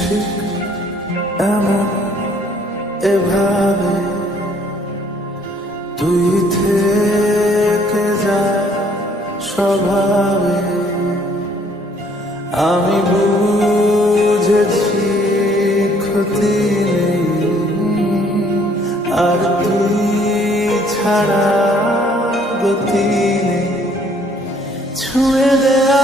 ঠিক এমন এভাবে তুই থেকে যা স্বভাবে আমি বুঝেছি ক্ষতি আর তুই ছাড়া গতি নেই ছুঁয়ে দেয়া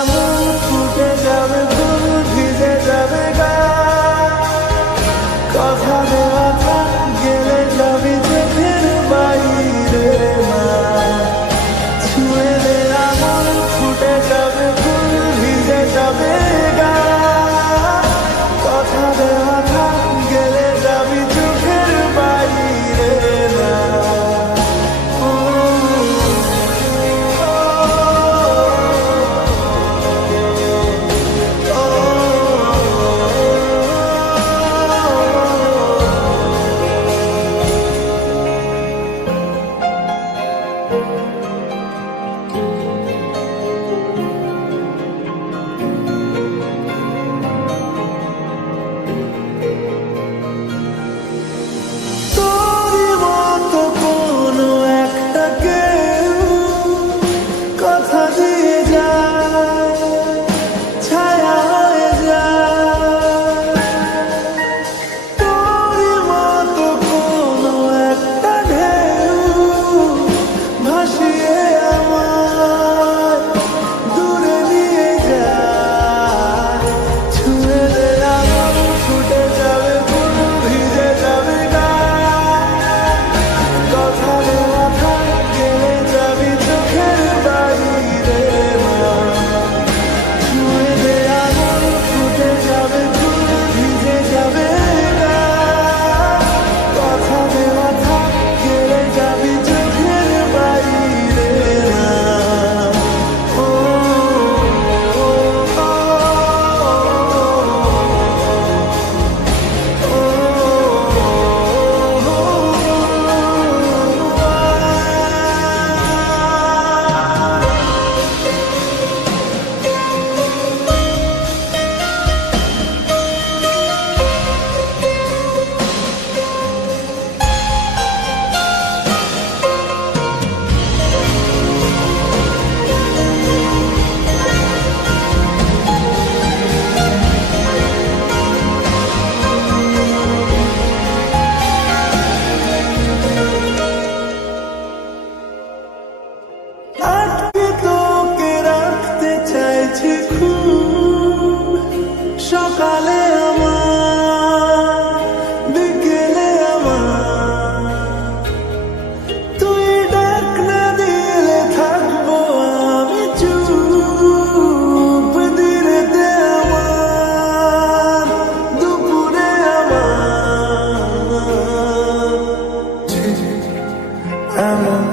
এমন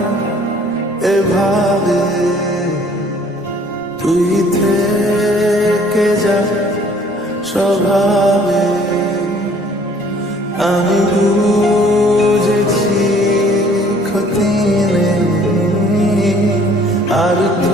এভাবে তুই থেকে যা স্বভাবে আমি বুঝেছি ক্ষতি নেই আর